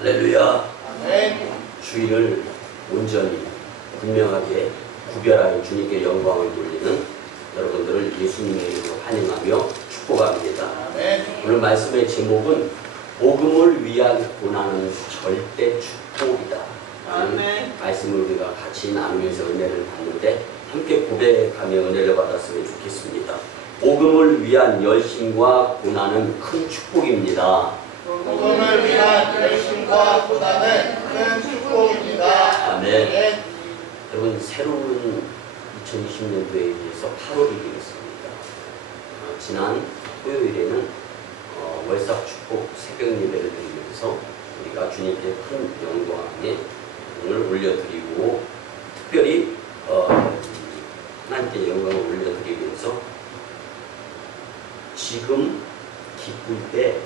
할렐루야. 아멘. 주일을 온전히 분명하게 구별하여 주님께 영광을 돌리는 여러분들을 예수님의 이름으로 환영하며 축복합니다. 아멘. 오늘 말씀의 제목은 복음을 위한 고난은 절대 축복이다. 아멘. 말씀을 우리가 같이 나누면서 은혜를 받는데 함께 고백하며 은혜를 받았으면 좋겠습니다. 복음을 위한 열심과 고난은 큰 축복입니다. 복음을 위한 열심과 고난은 큰 축복입니다. 아멘. 여러분, 새로운 2020년도에 의해서 8월이 되겠습니다. 지난 토요일에는 월삭 축복 새벽 예배를 드리면서 우리가 주님께 큰 영광에 오늘 올려드리고, 특별히 하나님께 영광을 올려드리면서 지금 기쁠 때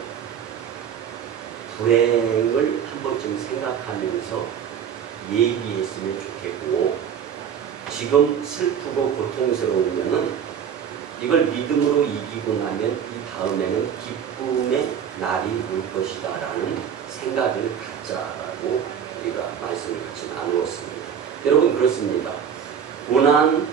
불행을 한 번쯤 생각하면서 예비했으면 좋겠고, 지금 슬프고 고통스러우면은 이걸 믿음으로 이기고 나면 이 다음에는 기쁨의 날이 올 것이다 라는 생각을 갖자라고 우리가 말씀을 같이 나누었습니다. 여러분, 그렇습니다. 고난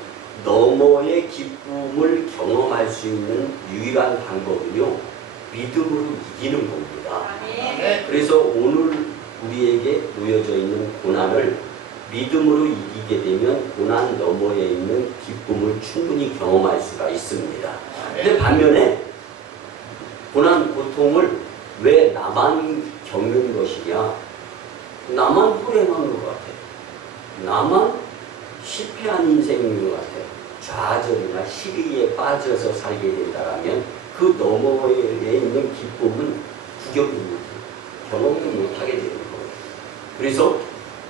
너머의 기쁨을 경험할 수 있는 유일한 방법은요, 믿음으로 이기는 겁니다. 아멘. 그래서 오늘 우리에게 놓여져 있는 고난을 믿음으로 이기게 되면 고난 너머에 있는 기쁨을 충분히 경험할 수가 있습니다. 근데 반면에 고난, 고통을 왜 나만 겪는 것이냐? 나만 불행한 것 같아요. 나만 실패한 인생인 것 같아요. 좌절이나 시리에 빠져서 살게 된다면 그 너머에 있는 기쁨은 구경도 못해요. 경험도 못하게 되는 거예요. 그래서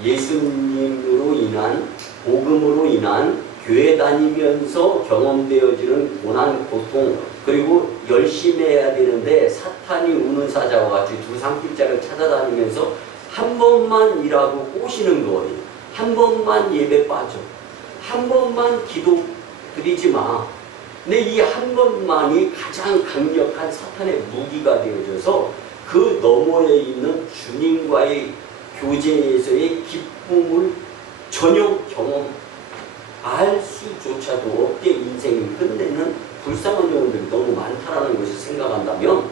예수님으로 인한, 복음으로 인한 교회 다니면서 경험되어지는 고난, 고통, 그리고 열심히 해야 되는데 사탄이 우는 사자와 같이 두 산길자를 찾아다니면서 한 번만 일하고 꼬시는 거예요. 한 번만 예배 빠져. 한 번만 기도 드리지 마. 근데 이 한 번만이 가장 강력한 사탄의 무기가 되어져서 그 너머에 있는 주님과의 교제에서의 기쁨을 전혀 경험할 수조차도 없게 인생을 끝내는 불쌍한 영혼들이 너무 많다라는 것을 생각한다면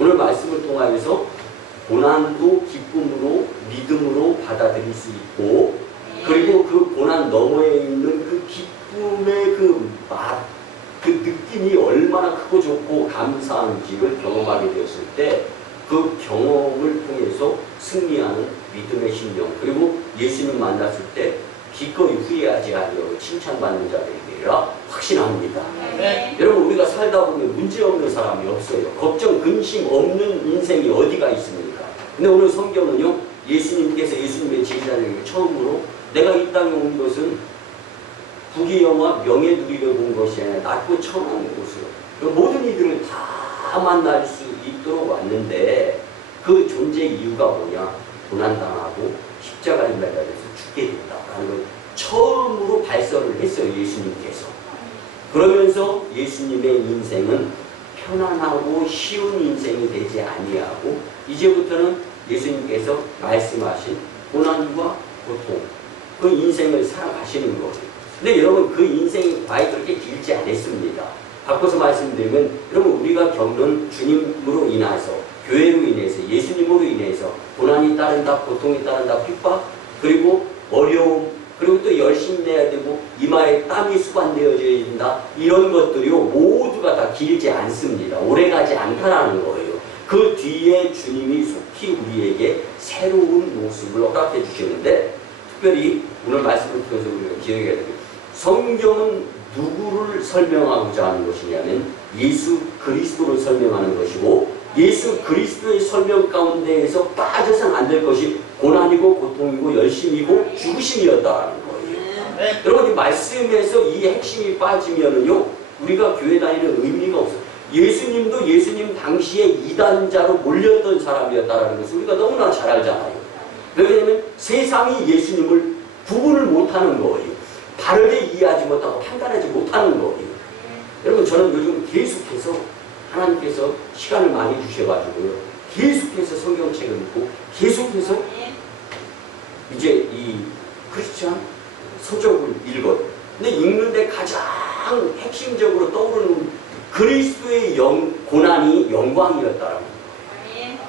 오늘 말씀을 통하여서 고난도 기쁨으로 믿음으로 받아들일 수 있고, 그리고 그 고난 너머에 있는 그 기쁨의 그 맛, 그 느낌이 얼마나 크고 좋고 감사한지를 경험하게 되었을 때 그 경험을 통해서 승리하는 믿음의 심령, 그리고 예수님 만났을 때 기꺼이 후회하지 아니하고 칭찬받는 자들이 되리라 확신합니다. 네. 여러분, 우리가 살다 보면 문제없는 사람이 없어요. 걱정, 근심 없는 인생이 어디가 있습니까? 근데 오늘 성경은요, 예수님께서 예수님의 제자들에게 처음으로 내가 이 땅에 온 것은 부귀영화 명예 누리려고 온 것이 아니라 낮고 천한 곳으로 모든 이들을 다 만날 수 있도록 왔는데, 그 존재 이유가 뭐냐? 고난당하고 십자가에 매달려서 죽게 된다라는 걸 처음으로 발설을 했어요, 예수님께서. 그러면서 예수님의 인생은 편안하고 쉬운 인생이 되지 아니하고 이제부터는 예수님께서 말씀하신 고난과 고통, 그 인생을 살아가시는 거예요. 근데 여러분, 그 인생이 과연 그렇게 길지 않았습니다. 바꿔서 말씀드리면, 여러분, 우리가 겪는 주님으로 인해서, 교회로 인해서, 예수님으로 인해서 고난이 따른다, 고통이 따른다, 핍박, 그리고 어려움, 그리고 또 열심히 해야 되고 이마에 땀이 수반되어져야 된다, 이런 것들이요 모두가 다 길지 않습니다. 오래가지 않다라는 거예요. 그 뒤에 주님이 속히 우리에게 새로운 모습을 허락해 주시는데, 특별히 오늘 말씀을 통해서 우리가 기억해야 됩니다. 성경은 누구를 설명하고자 하는 것이냐면 예수 그리스도를 설명하는 것이고, 예수 그리스도의 설명 가운데에서 빠져서는 안 될 것이 고난이고 고통이고 열심이고 죽으심이었다라는 거예요. 네. 여러분, 이 말씀에서 이 핵심이 빠지면은요 우리가 교회 다니는 의미가 없어요. 예수님도 예수님 당시에 이단자로 몰렸던 사람이었다라는 것을 우리가 너무나 잘 알잖아요. 왜냐하면 세상이 예수님을 구분을 못하는 거예요. 바르게 이해하지 못하고 판단하지 못하는 거예요. 여러분, 저는 요즘 계속해서 하나님께서 시간을 많이 주셔가지고요, 계속해서 성경책을 읽고 계속해서 이제 이 크리스찬 서적을 읽어요. 근데 읽는데 가장 핵심적으로 떠오르는 그리스도의 고난이 영광이었다라는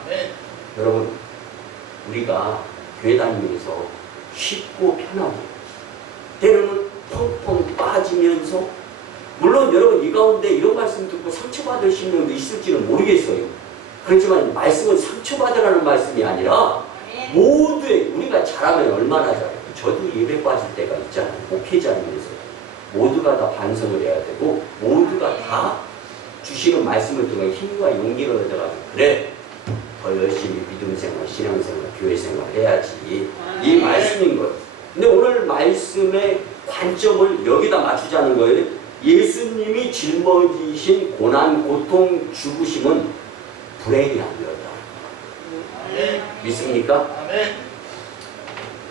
거예요. 여러분, 우리가 교회 다니면서 쉽고 편하고 때로는 펑펑 빠지면서, 물론 여러분 이 가운데 이런 말씀 듣고 상처받으신 분도 있을지는 모르겠어요. 그렇지만 말씀은 상처받으라는 말씀이 아니라 모두의, 우리가 잘하면 얼마나 잘해요. 저도 예배 빠질 때가 있잖아요. 목회자님에서 모두가 다 반성을 해야 되고 모두가 다 주시는 말씀을 통해 힘과 용기를 얻어가지고, 그래 더 열심히 믿음생활, 신앙생활, 교회생활 해야지, 이 말씀인 거예요. 근데 오늘 말씀의 관점을 여기다 맞추자는 거예요. 예수님이 짊어지신 고난, 고통, 죽으심은 불행이 아니었다. 믿습니까?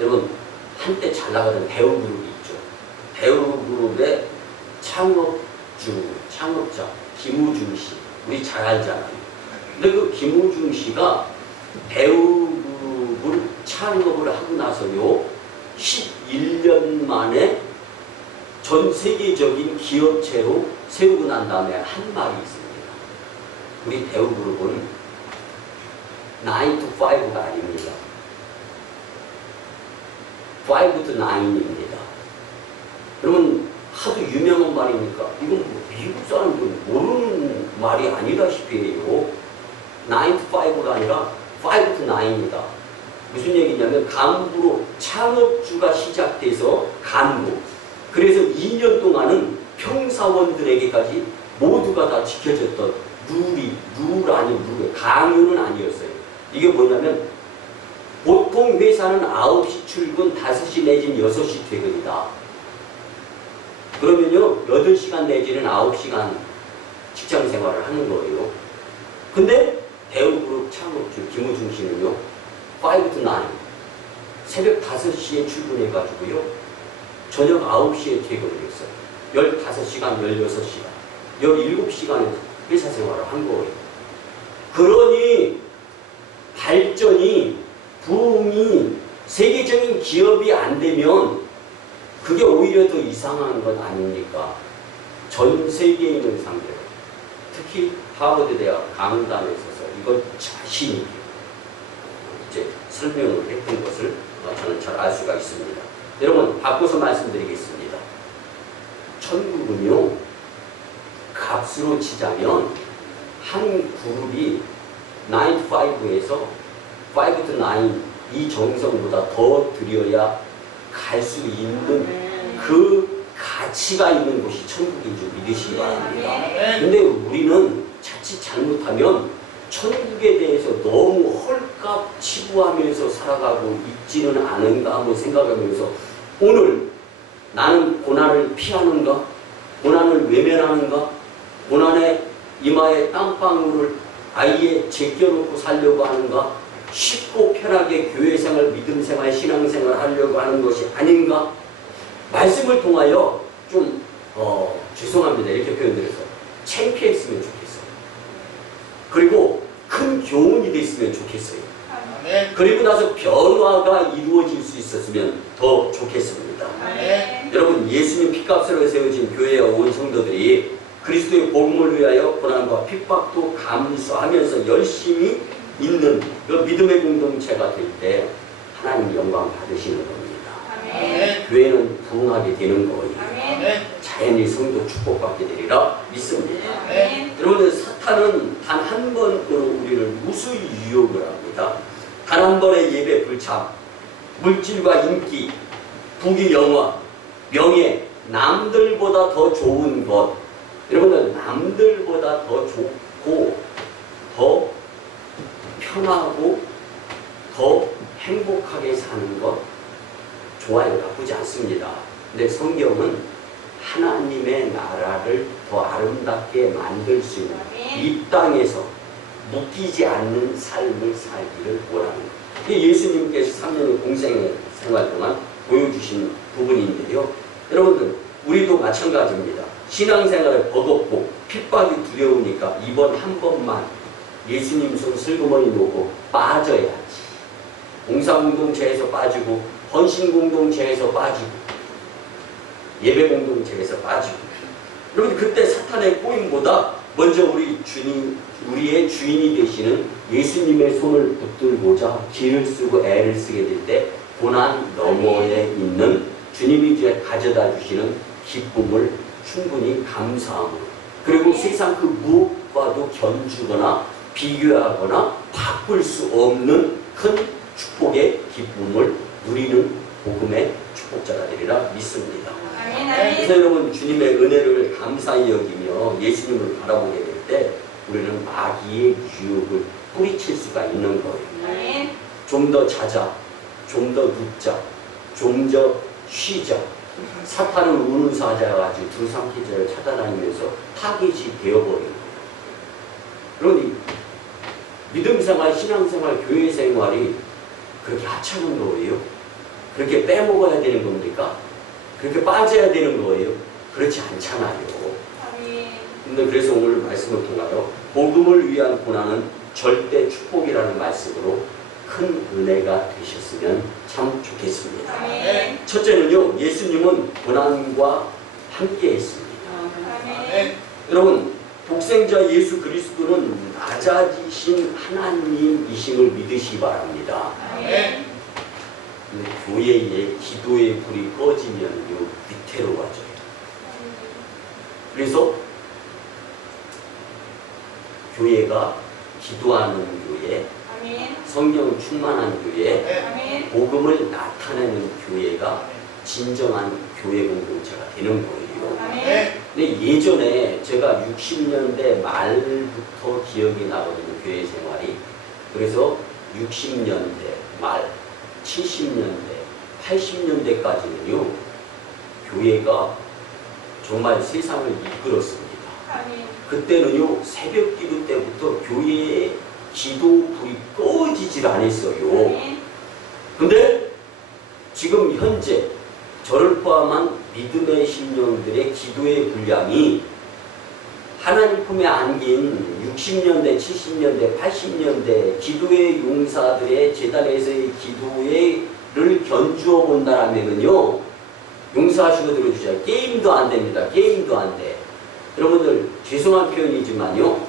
여러분, 한때 잘 나가던 배우 그룹이 있죠. 배우 그룹의 창업자 김우중 씨, 우리 잘 알잖아요. 근데 그 김우중 씨가 배우 그룹을 창업을 하고 나서요 11년 만에 전 세계적인 기업체로 세우고 난 다음에 한 말이 있습니다. 우리 배우 그룹은 9 to 5가 아닙니다. 5 to 9입니다. 그러면 하도 유명한 말이니까 이건 뭐 미국 사람들은 모르는 말이 아니다시피 해요. 9 to 5가 아니라 5 to 9입니다. 무슨 얘기냐면 간부로 창업주가 시작돼서 간부, 그래서 2년 동안은 평사원들에게까지 모두가 다 지켜졌던 룰 강요는 아니었어요. 이게 뭐냐면 보통 회사는 9시 출근, 5시 내지는 6시 퇴근이다. 그러면요 8시간 내지는 9시간 직장 생활을 하는 거예요. 근데 배우그룹 창업주 김우중 씨는요 5 to 9 새벽 5시에 출근해가지고요 저녁 9시에 퇴근을 했어요. 15시간, 16시간 17시간을 회사 생활을 한 거예요. 그러니 발전이, 부흥이, 세계적인 기업이 안 되면 그게 오히려 더 이상한 것 아닙니까? 전 세계에 있는 상대로, 특히 하버드 대학 강단에 서서 이걸 자신 있게 이제 설명을 했던 것을 저는 잘 알 수가 있습니다. 여러분, 바꿔서 말씀드리겠습니다. 천국은요 값으로 치자면 한 그룹이 9 to 5에서 5 to 9 이 정성보다 더 들여야 갈 수 있는 그 가치가 있는 곳이 천국인 줄 믿으시기 바랍니다. 근데 우리는 자칫 잘못하면 천국에 대해서 너무 헐값 치부하면서 살아가고 있지는 않은가 한번 생각하면서, 오늘 나는 고난을 피하는가? 고난을 외면하는가? 고난의 이마에 땀방울을 아예 제껴놓고 살려고 하는가? 쉽고 편하게 교회생활, 믿음생활, 신앙생활 하려고 하는 것이 아닌가? 말씀을 통하여 좀 죄송합니다 이렇게 표현드려서 창피했으면 좋겠어요. 그리고 큰 교훈이 됐으면 좋겠어요. 그리고 나서 변화가 이루어질 수 있었으면 더 좋겠습니다. 여러분, 예수님 피값으로 세워진 교회에 온 성도들이 그리스도의 복음을 위하여 고난과 핍박도 감수하면서 열심히 있는 그 믿음의 공동체가 될 때 하나님 영광 받으시는 겁니다. 교회는 부흥하게 되는 거예요. 자연히 성도 축복받게 되리라 믿습니다. 여러분들, 사탄은 단 한 번으로 우리를 무수히 유혹을 합니다. 단 한 번의 예배 불참, 물질과 인기, 부귀 영화, 명예, 남들보다 더 좋은 것. 여러분들, 남들보다 더 좋고 더 편하고 더 행복하게 사는 것 좋아요. 나쁘지 않습니다. 근데 성경은 하나님의 나라를 더 아름답게 만들 수 있는 이 땅에서 묶이지 않는 삶을 살기를 원하는 거예요. 예수님께서 3년의 공생생활 동안 보여주신 부분인데요. 여러분들, 우리도 마찬가지입니다. 신앙생활에 버겁고 핍박이 두려우니까 이번 한 번만 예수님 손 슬그머니 놓고 빠져야지. 봉사공동체에서 빠지고 헌신공동체에서 빠지고 예배공동체에서 빠지고. 여러분 그때 사탄의 꼬임보다 먼저 우리의 주인이 되시는 예수님의 손을 붙들고자 길을 쓰고 애를 쓰게 될 때 고난 너머에 있는 주님이 이제 가져다 주시는 기쁨을 충분히 감사함으로, 그리고 세상 그 무엇과도 견주거나 비교하거나 바꿀 수 없는 큰 축복의 기쁨을 누리는 복음의 축복자가 되리라 믿습니다. 그래서 여러분 주님의 은혜를 감사히 여기며 예수님을 바라보게 될 때 우리는 마귀의 유혹을 뿌리칠 수가 있는 거예요. 좀 더 자자, 좀 더 눕자, 좀 더 쉬자. 사탄은 우는 사자가지고 두상기자를 찾아다니면서 타깃이 되어버린 거예요. 그러니 믿음생활, 신앙생활, 교회생활이 그렇게 하찮은 거예요? 그렇게 빼먹어야 되는 겁니까? 그렇게 빠져야 되는 거예요? 그렇지 않잖아요. 근데 그래서 오늘 말씀을 통하여 복음을 위한 고난은 절대 축복이라는 말씀으로 큰 은혜가 되셨으면 참 좋겠습니다. 첫째는요, 예수님은 고난과 함께 했습니다. 여러분, 독생자 예수 그리스도는 낮아지신 하나님이심을 믿으시기 바랍니다. 근데 교회의 기도의 불이 꺼지면요, 위태로워져요. 그래서 교회가 기도하는 교회, 성령 충만한 교회, 복음을 나타내는 교회가 진정한 교회 공동체가 되는 거예요. 근데 예전에 제가 60년대 말부터 기억이 나거든요, 교회 생활이. 그래서 60년대 말, 70년대, 80년대까지는요, 교회가 정말 세상을 이끌었습니다. 그때는요, 새벽 기도 때부터 교회에 기도 불이 꺼지질 않았어요. 근데 지금 현재 저를 포함한 믿음의 심령들의 기도의 분량이 하나님 품에 안긴 60년대, 70년대, 80년대 기도의 용사들의 재단에서의 기도를 견주어 본다라면요, 용서하시고 들어주셔야 게임도 안 됩니다. 게임도 안 돼. 여러분들 죄송한 표현이지만요,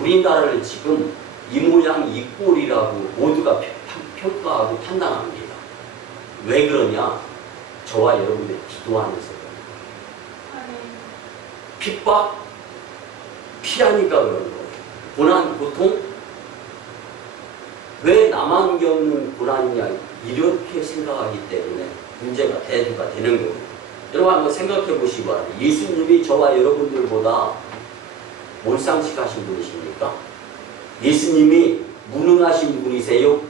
우리나라를 지금 이 모양 이 꼴이라고 모두가 평가하고 판단합니다. 왜 그러냐? 저와 여러분들이 기도하면서 그런 거예요. 핍박, 피하니까 그런 거예요. 고난, 고통, 왜 나만 겪는 고난이냐, 이렇게 생각하기 때문에 문제가 대두가 되는 거예요. 여러분 한번 생각해 보시기 바랍니다. 예수님이 저와 여러분들보다 몰상식하신 분이십니까? 예수님이 무능하신 분이세요?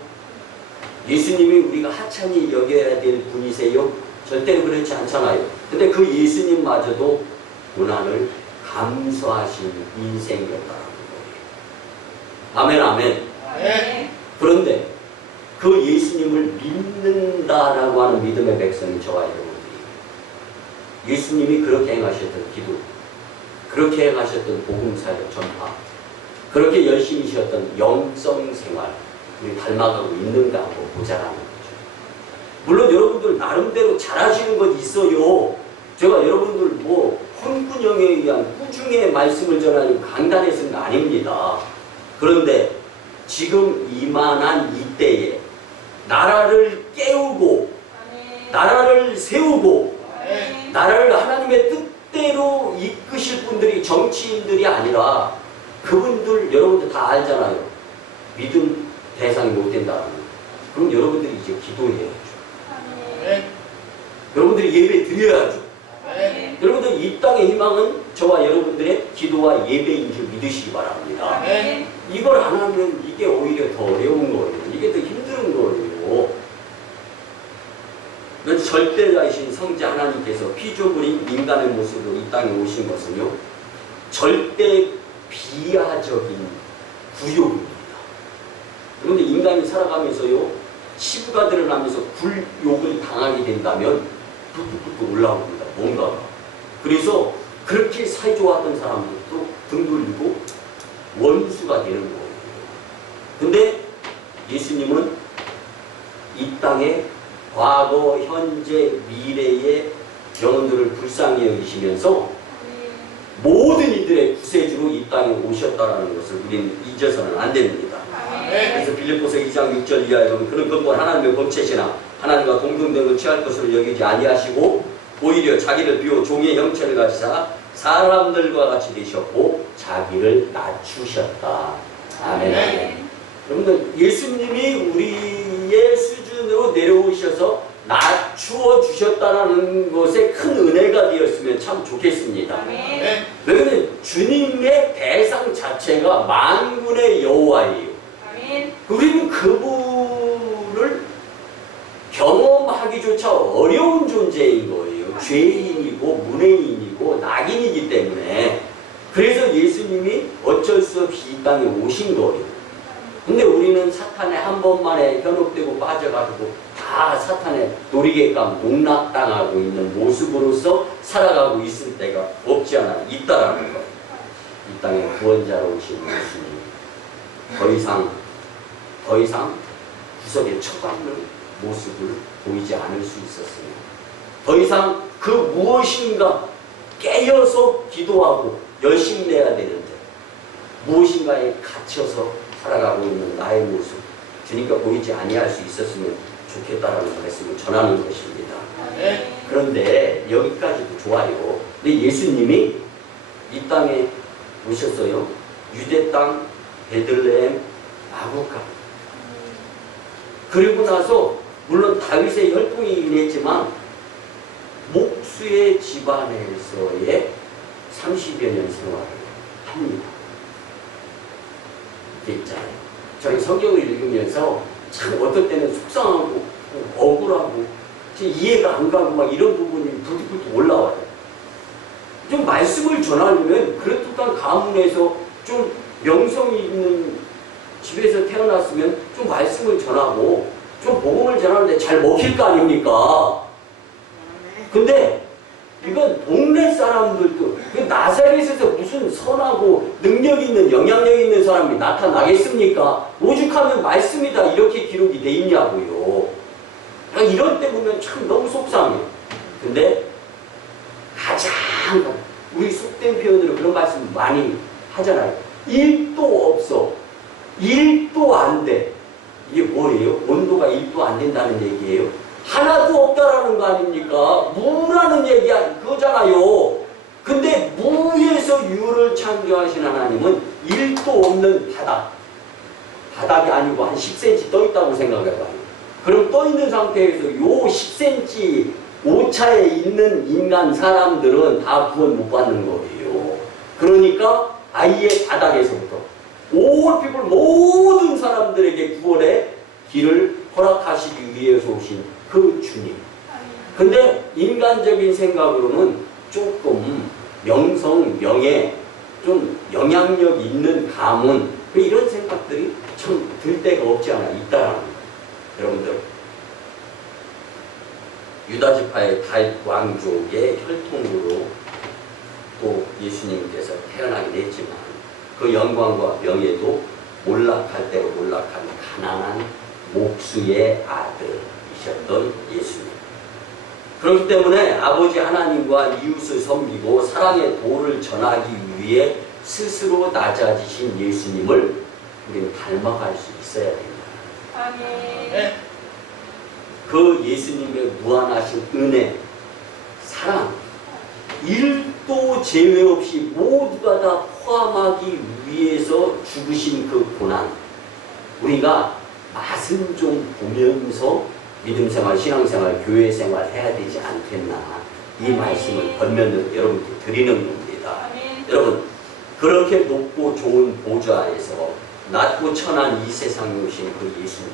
예수님이 우리가 하찮이 여겨야 될 분이세요? 절대로 그렇지 않잖아요. 근데 그 예수님마저도 고난을 감수하신 인생이었다는 거예요. 아멘, 아멘. 그런데 그 예수님을 믿는다라고 하는 믿음의 백성이 저와 여러분들이, 예수님이 그렇게 행하셨던 기도, 그렇게 행하셨던 복음사역 전파, 그렇게 열심히 하셨던 영성 생활, 우리 닮아가고 있는가 한번 보자라는 거죠. 물론 여러분들 나름대로 잘하시는 것 있어요. 제가 여러분들 뭐 헌군형에 의한 꾸중의 말씀을 전하는 강단에서는 아닙니다. 그런데 지금 이만한 이때에 나라를 깨우고 나라를 세우고 나라를 하나님의 뜻대로 이끄실 분들이 정치인들이 아니라 그분들 여러분들 다 알잖아요. 믿음 대상이 못 된다는 거. 그럼 여러분들이 이제 기도해야죠. 여러분들이 예배 드려야죠. 여러분들 이 땅의 희망은 저와 여러분들의 기도와 예배인 줄 믿으시기 바랍니다. 이걸 안 하면 이게 오히려 더 어려운 거예요. 이게 더 힘든 거예요. 그래서 절대자이신 성자 하나님께서 피조물인 인간의 모습으로 이 땅에 오신 것은요, 절대 비하적인 굴욕입니다. 그런데 인간이 살아가면서요, 치부가 드러나면서 굴욕을 당하게 된다면 뚝뚝뚝 올라옵니다. 뭔가가. 그래서 그렇게 사이좋았던 사람들도 등 돌리고 원수가 되는 거예요. 과거, 현재, 미래의 영혼들을 불쌍히 여기시면서 모든 이들의 구세주로 이 땅에 오셨다라는 것을 우리는 잊어서는 안 됩니다. 그래서 빌립보서 2장 6절 이하에 보면 그는 그것 하나님의 본체시나 하나님과 동등됨을 취할 것으로 여기지 아니하시고 오히려 자기를 비워 종의 형체를 가지사 사람들과 같이 되셨고 자기를 낮추셨다. 아멘. 여러분들 예수님이 우리의 수준으로 내려오셔서 낮추어 주셨다는 것에 큰 은혜가 되었으면 참 좋겠습니다. 왜냐하면 주님의 대상 자체가 만군의 여호와예요. 우리는 그분을 경험하기조차 어려운 존재인 거예요. 죄인이고 문외인이고 낙인이기 때문에. 그래서 예수님이 어쩔 수 없이 이 땅에 오신 거예요. 근데 우리는 사탄에 한 번만에 현혹되고 빠져가지고 다 사탄의 놀이개감 농락당하고 있는 모습으로서 살아가고 있을 때가 없지 않아 있다라는 거예요. 이 땅에 구원자로 오신 예수님 더 이상 구석에 처박는 모습을 보이지 않을 수 있었습니다. 더 이상 그 무엇인가 깨어서 기도하고 열심히 내야 되는데 무엇인가에 갇혀서 살아가고 있는 나의 모습 주님과 보이지 아니할 수 있었으면 좋겠다라는 말씀을 전하는 것입니다. 그런데 여기까지도 좋아요. 근데 예수님이 이 땅에 오셨어요. 유대 땅 베들레헴 마구가 그리고 나서 물론 다윗의 혈통이긴 했지만 목수의 집안에서의 30여 년 생활을 합니다. 이게 있잖아요. 저희 성경을 읽으면서 참 어떨 때는 속상하고 억울하고 이해가 안 가고 막 이런 부분이 불뚝불뚝 올라와요. 좀 말씀을 전하려면 그럴듯한 가문에서 좀 명성이 있는 집에서 태어났으면 좀 말씀을 전하고 좀 복음을 전하는데 잘 먹힐 거 아닙니까? 근데 이건 동네 사람들도 나사렛에서 무슨 선하고 능력 있는 영향력 있는 사람이 나타나겠습니까? 오죽하면 말씀이다 이렇게 기록이 돼 있냐고요. 이럴 때 보면 참 너무 속상해. 근데 가장 우리 속된 표현으로 그런 말씀 많이 하잖아요. 1도 없어. 1도 안 돼. 이게 뭐예요? 온도가 1도 안 된다는 얘기예요. 하나도 없다라는 거 아닙니까? 무라는 얘기야 그거잖아요. 근데 무에서 유를 창조하신 하나님은 1도 없는 바닥이 아니고 한 10cm 떠 있다고 생각해봐요. 그럼 떠 있는 상태에서 요 10cm 오차에 있는 인간 사람들은 다 구원 못 받는 거예요. 그러니까 아예 바닥에서부터 all people 모든 사람들에게 구원의 길을 허락하시기 위해서 오신 그 주님. 근데 인간적인 생각으로는 조금 명성, 명예, 좀 영향력 있는 가문 이런 생각들이 참 들 때가 없지 않아 있다라는 거예요. 여러분들 유다지파의 다윗 왕족의 혈통으로 또 예수님께서 태어나긴 했지만 그 영광과 명예도 몰락할 대로 몰락한 가난한 목수의 아들이셨던 예수님. 그렇기 때문에 아버지 하나님과 이웃을 섬기고 사랑의 도를 전하기 위해 스스로 낮아지신 예수님을 우리는 닮아갈 수 있어야 됩니다. 아멘. 그 예수님의 무한하신 은혜, 사랑, 1도 제외 없이 모두가 다 포함하기 위해서 죽으신 그 고난, 우리가 맛은 좀 보면서 믿음생활, 신앙생활, 교회생활 해야 되지 않겠나, 이 말씀을 번면으로 여러분께 드리는 겁니다. 여러분, 그렇게 높고 좋은 보좌에서 낮고 천한 이 세상에 오신 그 예수님,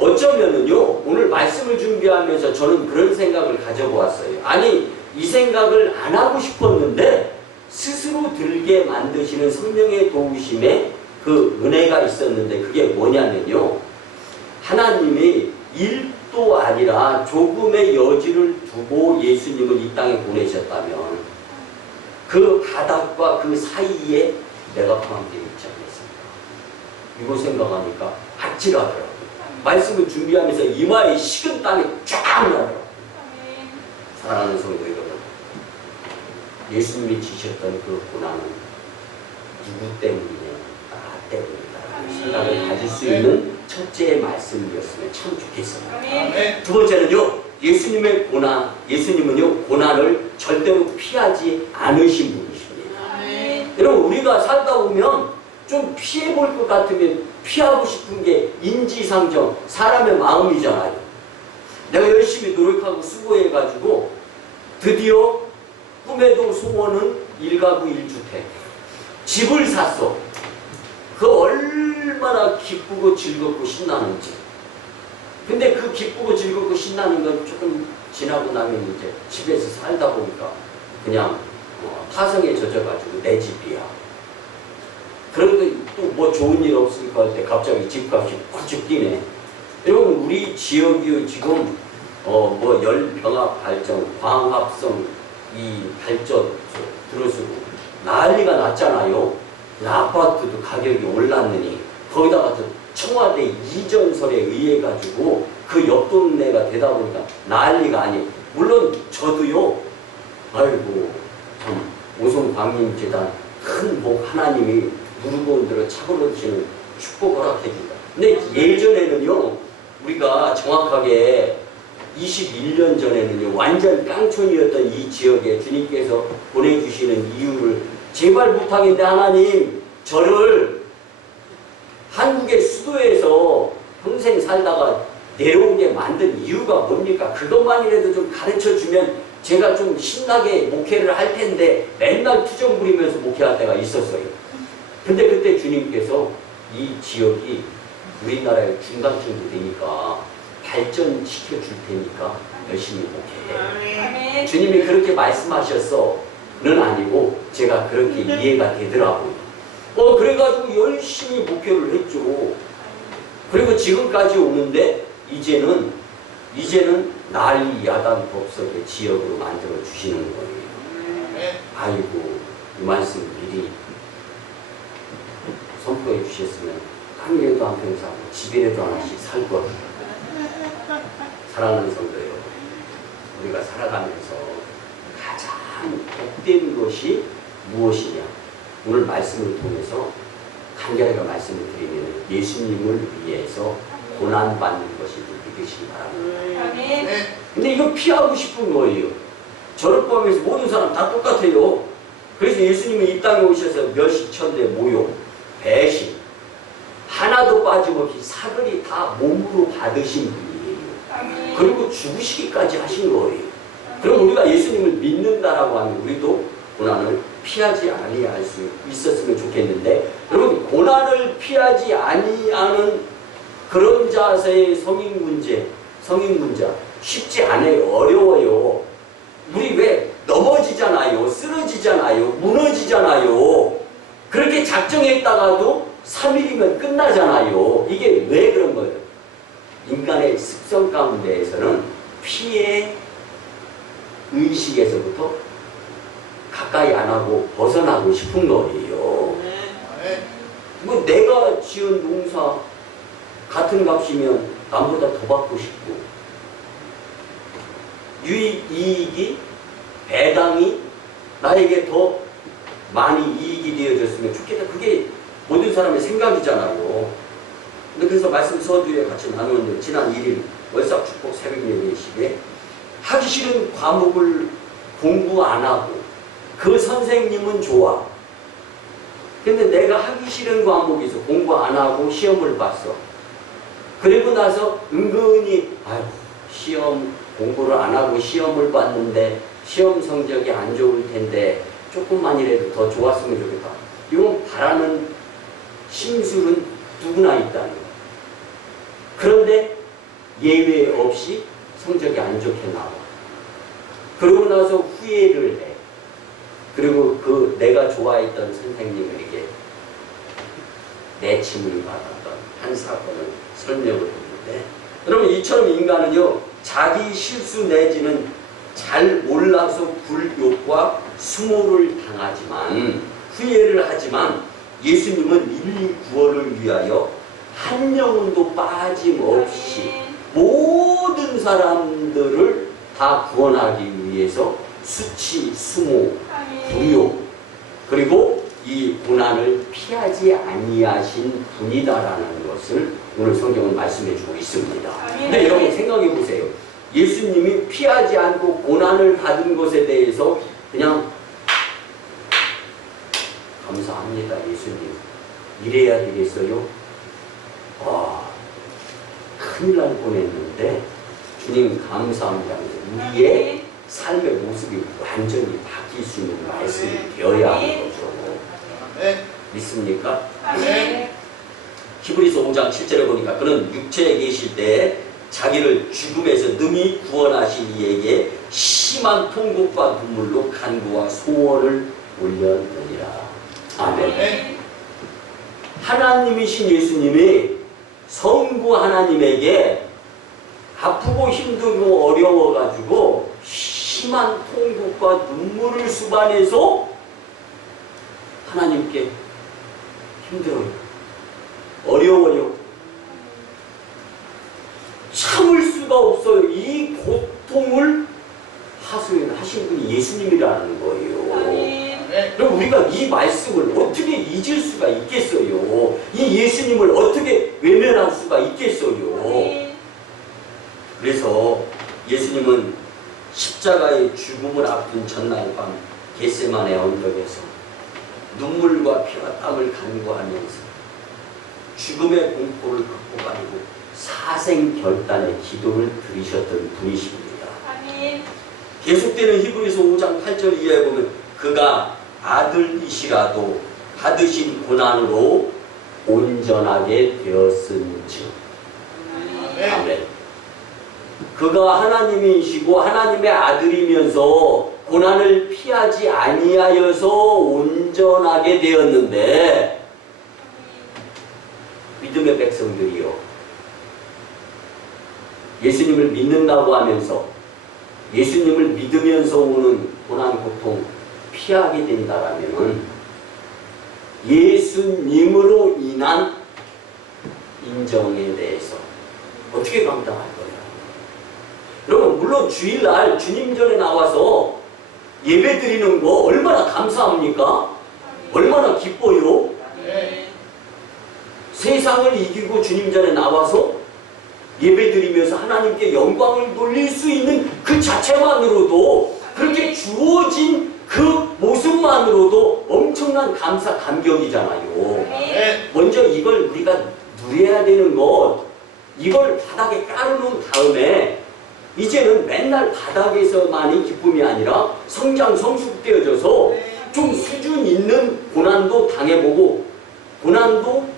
어쩌면은요 오늘 말씀을 준비하면서 저는 그런 생각을 가져보았어요. 아니, 이 생각을 안 하고 싶었는데 스스로 들게 만드시는 성령의 도우심에 그 은혜가 있었는데, 그게 뭐냐면요, 하나님이 1도 아니라 조금의 여지를 두고 예수님을 이 땅에 보내셨다면 그 바닥과 그 사이에 내가 포함되어 있지 않겠습니까? 이거 생각하니까 아찔하더라고요. 말씀을 준비하면서 이마에 식은 땀이 쫙 나더라고요. 아멘. 사랑하는 성도 여러분, 예수님이 지셨던 그 고난은 누구 때문이냐? 나 때문이다. 생각을 가질 수 있는 첫째 말씀이었으면 참 좋겠습니다. 아멘. 두 번째는요, 예수님은요, 고난을 절대로 피하지 않으신 분이십니다. 아멘. 여러분, 우리가 살다 보면 좀 피해볼 것 같으면 피하고 싶은 게 인지상정, 사람의 마음이잖아요. 내가 열심히 노력하고 수고해가지고 드디어 꿈에도 소원은 1가구 1주택 집을 샀어. 그 얼마나 기쁘고 즐겁고 신나는지. 근데 그 기쁘고 즐겁고 신나는 건 조금 지나고 나면 이제 집에서 살다 보니까 그냥 타성에 젖어가지고 내 집이야. 그런데 또 뭐 좋은 일 없을까 할 때 갑자기 집값이 확 뛰네. 여러분, 우리 지역이 지금 뭐 열병합 발전, 광합성 이 발전 들어서고 난리가 났잖아요. 아파트도 가격이 올랐느니 거기다가 또 청와대 이전설에 의해 가지고 그 옆 동네가 되다 보니까 난리가 아니에요. 물론 저도요. 아이고 참 오송광림재단 큰 복 하나님이 무르고온들을 차고르시는 축복 허락해준다. 근데 예전에는요, 우리가 정확하게 21년 전에는요, 완전 깡촌이었던 이 지역에 주님께서 보내주시는 이유를 제발 부탁인데, 하나님 저를 한국의 수도에서 평생 살다가 내려오게 만든 이유가 뭡니까? 그것만이라도 좀 가르쳐주면 제가 좀 신나게 목회를 할 텐데 맨날 투정 부리면서 목회할 때가 있었어요. 근데 그때 주님께서 이 지역이 우리나라의 중간층도 되니까 발전시켜 줄 테니까 열심히 목회해. 아멘. 주님이 그렇게 말씀하셨어는 아니고 제가 그렇게 이해가 되더라고요. 그래가지고 열심히 목회를 했죠. 그리고 지금까지 오는데 이제는 난리 야단 법석의 지역으로 만들어 주시는 거예요. 아이고, 이 말씀 미리 선포해 주셨으면 땅이라도 한 평 사고 집이라도 하나씩 살 것. 사랑하는 성도 여러분, 우리가 살아가면서 가장 복된 것이 무엇이냐? 오늘 말씀을 통해서 간결하게 말씀을 드리면 예수님을 위해서 고난받는 것이 믿으시기 바랍니다. 아멘. 근데 이거 피하고 싶은 거예요. 저를 포함해서 모든 사람 다 똑같아요. 그래서 예수님은 이 땅에 오셔서 멸시천대 모욕, 배신, 하나도 빠짐없이 사글이 다 몸으로 받으신 분이에요. 아멘. 그리고 죽으시기까지 하신 거예요. 그럼 우리가 예수님을 믿는다라고 하면 우리도 고난을 피하지 아니할 수 있었으면 좋겠는데, 여러분, 고난을 피하지 아니하는 그런 자세의 성인 문제 쉽지 않아요. 어려워요. 우리 왜 넘어지잖아요. 쓰러지잖아요. 무너지잖아요. 그렇게 작정했다가도 3일이면 끝나잖아요. 이게 왜 그런 거예요? 인간의 습성 가운데에서는 피해 의식에서부터 가까이 안 하고 벗어나고 싶은 거예요. 뭐 내가 지은 농사 같은 값이면 남보다 더 받고 싶고, 이익이 배당이 나에게 더 많이 이익이 되어졌으면 좋겠다. 그게 모든 사람의 생각이잖아요. 근데 그래서 말씀 서두에 같이 나누는데, 지난 1일 월삭축복 새벽 예배식에 하기 싫은 과목을 공부 안 하고 그 선생님은 좋아. 근데 내가 하기 싫은 과목에서 공부 안 하고 시험을 봤어. 그리고 나서 은근히 시험 공부를 안 하고 시험을 봤는데 시험 성적이 안 좋을 텐데 조금만이라도 더 좋았으면 좋겠다. 이건 바라는 심술은 누구나 있다는 거예요. 그런데 예외 없이 성적이 안 좋게 나와. 그러고 나서 후회를 해. 그리고 그 내가 좋아했던 선생님에게 내침을 받았던 한 사건을 설명을 했는데, 여러분, 이처럼 인간은요, 자기 실수 내지는 잘 몰라서 불욕과 수모를 당하지만, 후회를 하지만 예수님은 인류 구원을 위하여 한 영혼도 빠짐없이 모든 사람들을 다 구원하기 위해서 수치, 수모, 불효 그리고 이 고난을 피하지 아니하신 분이다라는 것을 오늘 성경은 말씀해 주고 있습니다. 근데 여러분 생각해 보세요. 예수님이 피하지 않고 고난을 받은 것에 대해서 그냥 감사합니다 예수님 이래야 되겠어요? 와 큰일 날 뻔했는데 주님 감사합니다. 우리의 삶의 모습이 완전히 바뀔 수 있는 말씀이 되어야 하는 거죠. 믿습니까? 히브리서 5장 7절에 보니까 그는 육체에 계실 때 자기를 죽음에서 능히 구원하신 이에게 심한 통곡과 눈물로 간구와 소원을 올렸느니라. 아멘. 하나님이신 예수님이 성부 하나님에게 아프고 힘들고 어려워가지고 심한 통곡과 눈물을 수반해서 하나님께 힘들어요. 어려워요. 참을 수가 없어요. 이 고통을 하신 분이 예수님이라는 거예요. 그럼 우리가 이 말씀을 어떻게 잊을 수가 있겠어요? 이 예수님을 어떻게 외면할 수가 있겠어요? 그래서 예수님은 십자가의 죽음을 앞둔 전날 밤 겟세마네 언덕에서 눈물과 피와 땀을 간구하면서 죽음의 공포를 극복하고 사생결단의 기도를 드리셨던 분이십니다. 계속되는 히브리서 5장 8절 이하에 보면 그가 아들이시라도 받으신 고난으로 온전하게 되었은즉. 아멘. 그가 하나님이시고 하나님의 아들이면서 고난을 피하지 아니하여서 온전하게 되었는데 믿음의 백성들이요 예수님을 믿는다고 하면서 예수님을 믿으면서 오는 고난 고통 피하게 된다라면 예수님으로 인한 인정에 대해서 어떻게 감당할 거야? 여러분 물론 주일날 주님 전에 나와서 예배 드리는 거 얼마나 감사합니까? 얼마나 기뻐요? 세상을 이기고 주님 전에 나와서 예배 드리면서 하나님께 영광을 돌릴 수 있는 그 자체만으로도 그렇게 주어진 그 모습만으로도 엄청난 감사 감격이잖아요. 먼저 이걸 우리가 누려야 되는 것 이걸 바닥에 깔아놓은 다음에 이제는 맨날 바닥에서만이 기쁨이 아니라 성장 성숙되어져서 좀 수준 있는 고난도 당해보고 고난도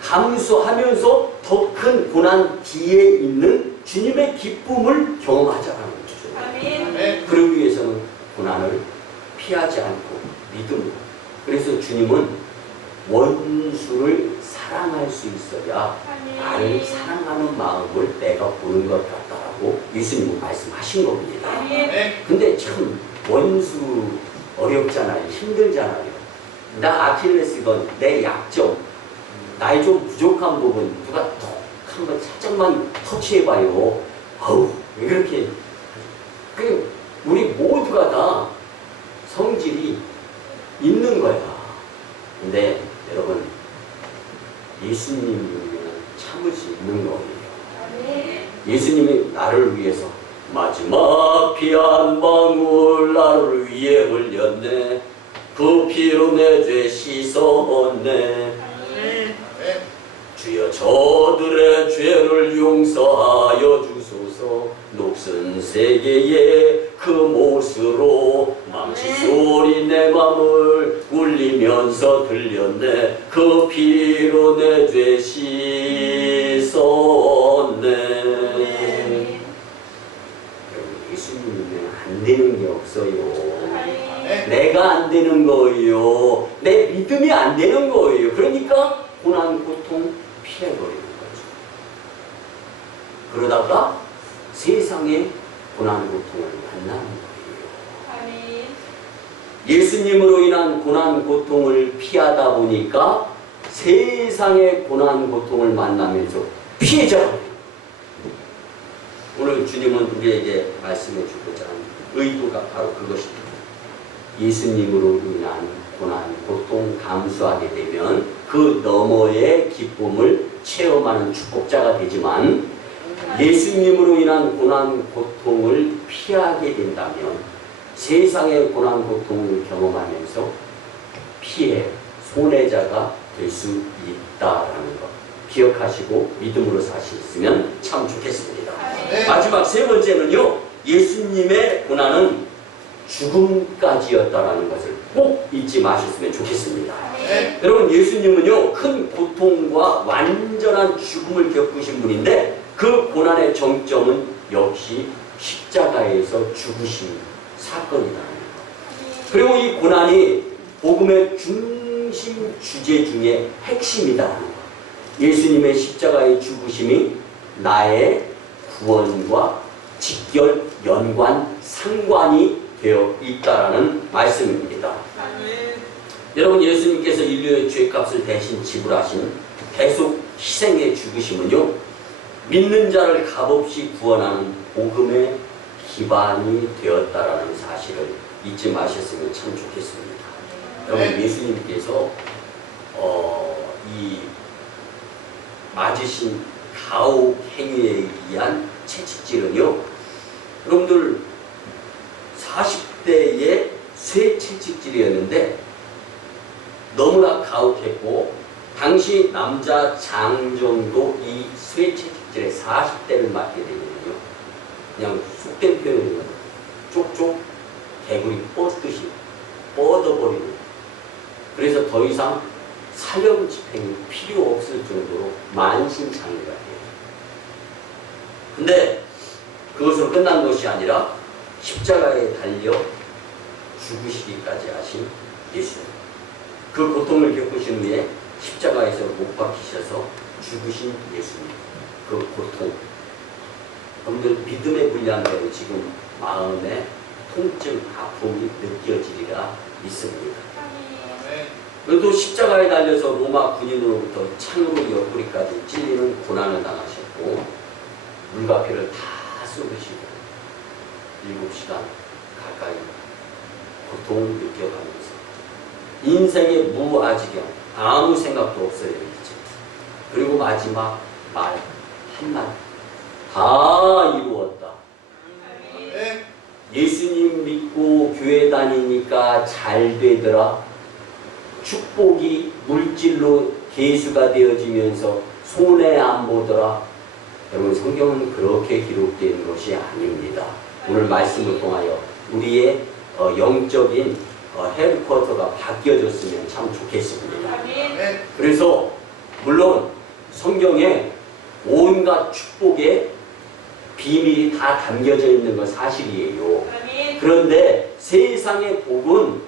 감수하면서 더 큰 고난 뒤에 있는 주님의 기쁨을 경험하자는 거죠. 그러기 위해서는 고난을 피하지 않고 믿음으로. 그래서 주님은 원수를 사랑할 수 있어야 나를 사랑하는 마음을 내가 보는 것 같다라고 예수님은 말씀하신 겁니다. 근데 참 원수 어렵잖아요. 힘들잖아요. 나 아킬레스건 내 약점 나의 좀 부족한 부분 누가 톡 한번 살짝만 터치해봐요. 아우 왜 그렇게 그냥 우리 모두가 다 성질이 있는 거야. 근데 여러분 예수님이면 참을 수 있는 거예요. 예수님이 나를 위해서 마지막 피 한 방울 나를 위해 흘렸네. 그 피로 내 죄 씻었네. 주여 저들의 죄를 용서하여 주소서. 녹슨 세계의 그 못으로 망치 소리 내 맘을 울리면서 들렸네. 그 피로 내 죄 씻었네. 예수님은 안 되는 게 없어요. 내가 안 되는 거예요. 내 믿음이 안 되는 거예요. 그러니까 고난 고통 피해버리는 거죠. 그러다가 세상의 고난 고통을 만나는 거예요. 예수님으로 인한 고난 고통을 피하다 보니까 세상의 고난 고통을 만나면서 피해자가 돼요. 오늘 주님은 우리에게 말씀해 주고자 하는 의도가 바로 그것입니다. 예수님으로 인한 고난, 고통 감수하게 되면 그 너머의 기쁨을 체험하는 축복자가 되지만 예수님으로 인한 고난, 고통을 피하게 된다면 세상의 고난, 고통을 경험하면서 피해, 손해자가 될 수 있다라는 것 기억하시고 믿음으로 사시면 참 좋겠습니다. 마지막 세 번째는요, 예수님의 고난은 죽음까지였다라는 것을 꼭 잊지 마셨으면 좋겠습니다. 여러분, 예수님은요, 큰 고통과 완전한 죽음을 겪으신 분인데 그 고난의 정점은 역시 십자가에서 죽으신 사건이라는 것. 그리고 이 고난이 복음의 중심 주제 중에 핵심이다라는 것. 예수님의 십자가의 죽으심이 나의 구원과 직결, 연관, 상관이 되어 있다라는 말씀입니다. 여러분, 예수님께서 인류의 죄값을 대신 지불하신 대속 희생의 죽으심은요, 믿는 자를 값없이 구원하는 복음의 기반이 되었다라는 사실을 잊지 마셨으면 참 좋겠습니다. 여러분, 예수님께서 이 맞으신 가혹 행위에 의한 채찍질은요, 여러분들 40대의 쇠 채찍질이었는데 너무나 가혹했고 당시 남자 장정도 이 쇠 채찍질에 40대를 맞게 되면요, 그냥 속된 표현이에요. 쪽쪽 개구리 뻗듯이 뻗어버리고, 그래서 더 이상 사형 집행이 필요 없을 정도로 만신창이가 돼요. 근데 그것으로 끝난 것이 아니라 십자가에 달려 죽으시기까지 하신 예수님. 그 고통을 겪으신 후에 십자가에서 못 박히셔서 죽으신 예수님. 그 고통. 여러분들 믿음의 분량대로 지금 마음에 통증, 아픔이 느껴지리라 믿습니다. 그래도 십자가에 달려서 로마 군인으로부터 창으로 옆구리까지 찔리는 고난을 당하셨고 물과피를 다 쏟으시고 7시간 가까이 고통을 느껴가면서 인생의 무아지경, 아무 생각도 없어요 이제. 그리고 마지막 말 한마디, 다 이루었다. 예수님 믿고 교회 다니니까 잘 되더라. 축복이 물질로 계수가 되어지면서 손해 안 보더라. 여러분, 성경은 그렇게 기록된 것이 아닙니다. 오늘 말씀을 통하여 우리의 영적인 헤드쿼터가 바뀌어졌으면 참 좋겠습니다. 그래서 물론 성경에 온갖 축복의 비밀이 다 담겨져 있는 건 사실이에요. 그런데 세상의 복은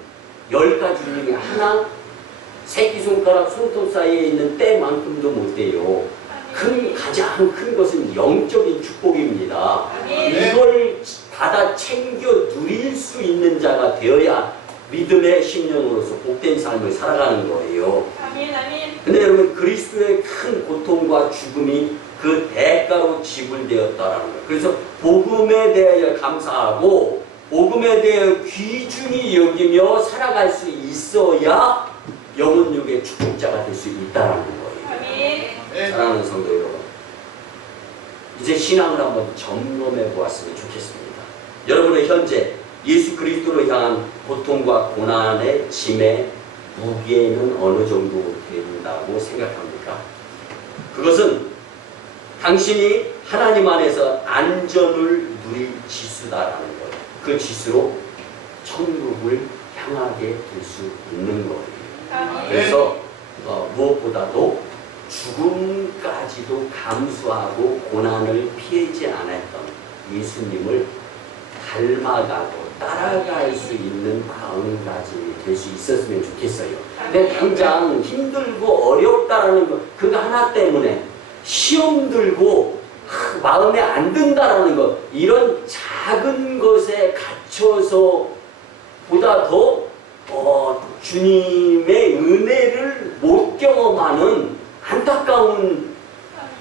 10가지 중에 하나, 새끼손가락 손톱 사이에 있는 때만큼도 못 돼요. 가장 큰 것은 영적인 축복입니다. 이걸 받아 챙겨 누릴 수 있는 자가 되어야 믿음의 신령으로서 복된 삶을 살아가는 거예요. 근데 여러분, 그리스도의 큰 고통과 죽음이 그 대가로 지불되었다라는 거예요. 그래서 복음에 대하여 감사하고 복음에 대하여 귀중히 여기며 살아갈 수 있어야 영혼육의 축복자가 될 수 있다라는 거예요. 사랑하는 성도 여러분, 이제 신앙을 한번 점검해 보았으면 좋겠습니다. 여러분의 현재 예수 그리스도로 향한 고통과 고난의 짐의 무게는 어느 정도 된다고 생각합니까? 그것은 당신이 하나님 안에서 안전을 누릴 지수다라는 거예요. 그 지수로 천국을 향하게 될 수 있는 거예요. 그래서 무엇보다도 죽음까지도 감수하고 고난을 피하지 않았던 예수님을 닮아가고 따라갈 수 있는 마음가짐이 될 수 있었으면 좋겠어요. 근데 당장 힘들고 어렵다라는 거, 그거 하나 때문에 시험 들고 마음에 안 든다라는 것, 이런 작은 것에 갇혀서 보다 더 주님의 은혜를 못 경험하는 안타까운 아멘.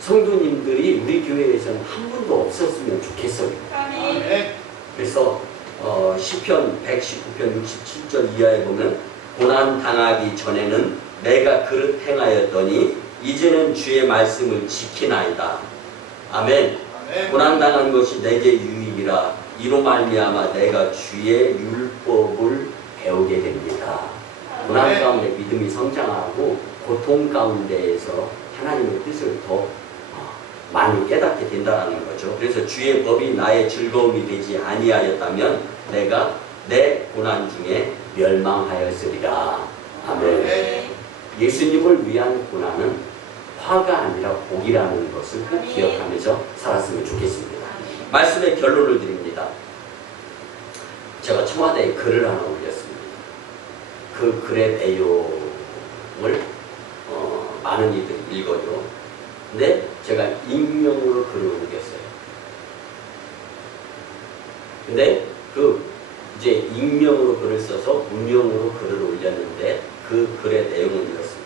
성도님들이 우리 교회에서는 한 분도 없었으면 좋겠어요. 아멘. 그래서 시편 119편 67절 이하에 보면 고난 당하기 전에는 내가 그릇 행하였더니 이제는 주의 말씀을 지키나이다. 아멘. 고난 당한 것이 내게 유익이라 이로 말미암아 내가 주의 율법을 배우게 됩니다. 고난 가운데 믿음이 성장하고 고통 가운데에서 하나님의 뜻을 더 많이 깨닫게 된다는 거죠. 그래서 주의 법이 나의 즐거움이 되지 아니하였다면 내가 내 고난 중에 멸망하였으리라. 아멘. 예수님을 위한 고난은 화가 아니라 복이라는 것을 꼭 기억하면서 살았으면 좋겠습니다. 말씀의 결론을 드립니다. 제가 청와대에 글을 하나 올렸습니다. 그 글의 내용을 많은 이들이 읽어요. 근데 제가 익명으로 글을 올렸어요. 근데 이제 익명으로 글을 써서 무명으로 글을 올렸는데 그 글의 내용은 이렇습니다.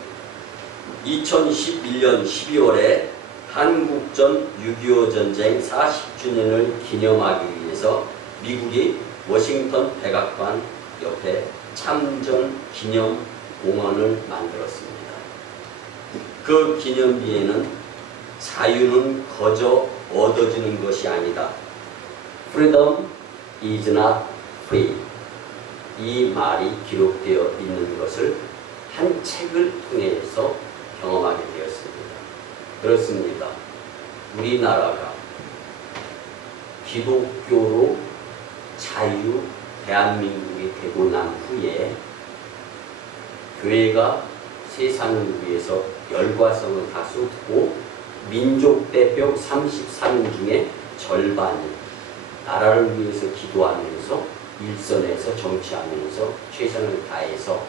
2011년 12월에 한국전 6.25 전쟁 40주년을 기념하기 위해서 미국이 워싱턴 백악관 옆에 참전 기념 공원을 만들었습니다. 그 기념비에는 자유는 거저 얻어지는 것이 아니다. Freedom is not free. 이 말이 기록되어 있는 것을 한 책을 통해서 경험하게 되었습니다. 그렇습니다. 우리나라가 기독교로 자유 대한민국이 되고 난 후에 교회가 세상을 위해서 열과성을 다 쏟고 민족 대표 33인 중에 절반이 나라를 위해서 기도하면서 일선에서 정치하면서 최선을 다해서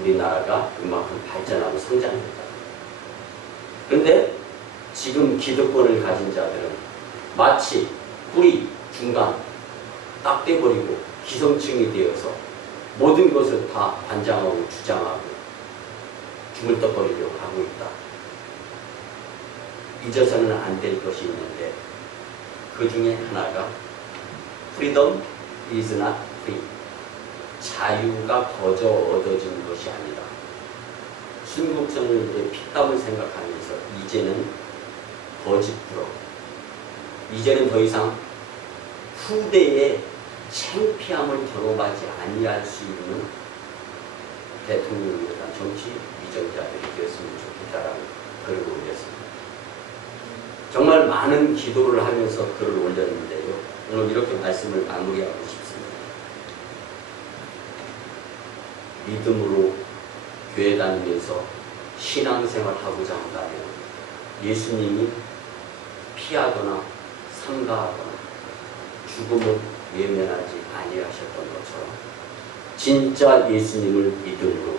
우리나라가 그만큼 발전하고 성장했다. 그런데 지금 기득권을 가진 자들은 마치 뿌리 중간 딱 떼버리고 기성층이 되어서 모든 것을 다 관장하고 주장하고 주물떡거리려고 하고 있다. 잊어서는 안 될 것이 있는데 그 중에 하나가 Freedom is not free. 자유가 거저 얻어지는 것이 아니다. 순국선을 이제 피땀을 생각하면서 이제는 거짓부러 이제는 더 이상 후대의 창피함을 경험하지 아니할 수 있는 대통령이나 정치 위정자들이 되었으면 좋겠다라는 글을 올렸습니다. 정말 많은 기도를 하면서 글을 올렸는데요. 오늘 이렇게 말씀을 마무리하고 싶습니다. 믿음으로 교회 다니면서 신앙생활 하고자 한다면 예수님이 피하거나 삼가하거나 죽음을 외면하지 아니하셨던 것처럼 진짜 예수님을 믿음으로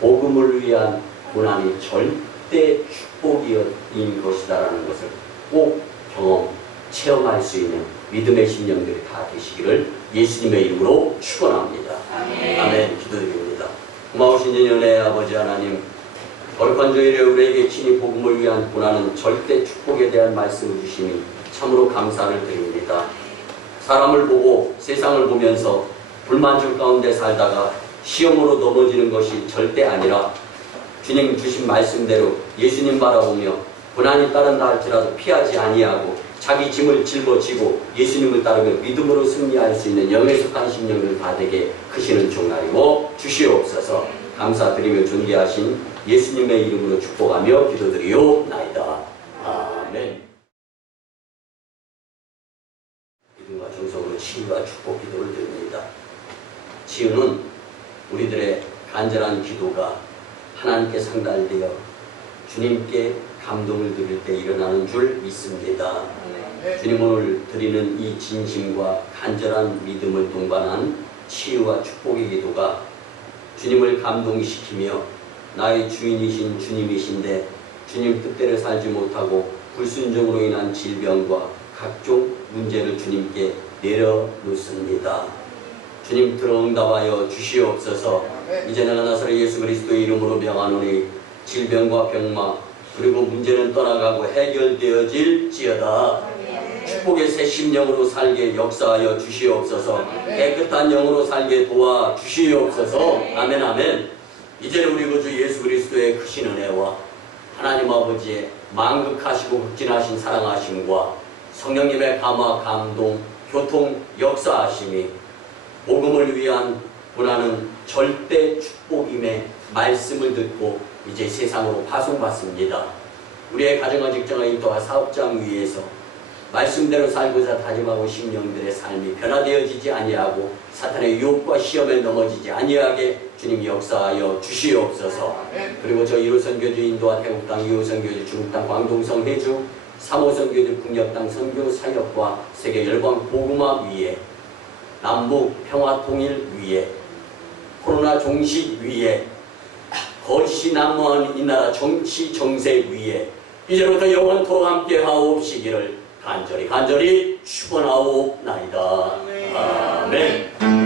복음을 위한 고난이 절대 축복인 것이다라는 것을 꼭 경험, 체험할 수 있는 믿음의 심령들이 다 되시기를 예수님의 이름으로 축원합니다. 아멘. 기도드립니다. 고마우신 연의 아버지 하나님, 거룩한 주일에 우리에게 친히 복음을 위한 고난은 절대 축복에 대한 말씀을 주시니 참으로 감사를 드립니다. 사람을 보고 세상을 보면서 불만족 가운데 살다가 시험으로 넘어지는 것이 절대 아니라 주님 주신 말씀대로 예수님 바라보며 고난이 따른다 할지라도 피하지 아니하고 자기 짐을 짊어지고 예수님을 따르며 믿음으로 승리할 수 있는 영에 속한 심령들 다 되게 크시는 종날이고 주시옵소서. 감사드리며 존귀하신 예수님의 이름으로 축복하며 기도드리옵나이다. 아멘. 믿음과 정성으로 치유와 축복 기도를 드립니다. 치유는 우리들의 간절한 기도가 하나님께 상달되어 주님께 감동을 드릴 때 일어나는 줄 믿습니다. 주님 오늘 드리는 이 진심과 간절한 믿음을 동반한 치유와 축복의 기도가 주님을 감동시키며 나의 주인이신 주님이신데 주님 뜻대로 살지 못하고 불순종으로 인한 질병과 각종 문제를 주님께 내려놓습니다. 주님 들어 응답하여 주시옵소서. 이제 내가 나사렛 예수 그리스도의 이름으로 명하노니 질병과 병마 그리고 문제는 떠나가고 해결되어질지어다. 축복의 새 심령으로 살게 역사하여 주시옵소서. 깨끗한 영으로 살게 도와 주시옵소서. 아멘 아멘. 이제는 우리 구주 예수 그리스도의 크신 은혜와 하나님 아버지의 만극하시고 극진하신 사랑하심과 성령님의 감화 감동 교통 역사하심이 복음을 위한 고난은 절대 축복임의 말씀을 듣고 이제 세상으로 파송받습니다. 우리의 가정과 직장과 인도와 사업장 위에서 말씀대로 살고자 다짐하고 심령들의 삶이 변화되어지지 아니하고 사탄의 유혹과 시험에 넘어지지 아니하게 주님이 역사하여 주시옵소서. 그리고 저 1호선 교주 인도와 태국 땅, 2호선 교주 중국 땅, 광동성 해주, 3호선 교주 북녘 땅 선교 사역과 세계 열방 복음화 위에 남북 평화 통일 위에 코로나 종식 위에 거시 난무한 이 나라 정치 정세 위에 이제부터 영원토록 함께 하옵시기를 간절히 축원하옵나이다. 아멘.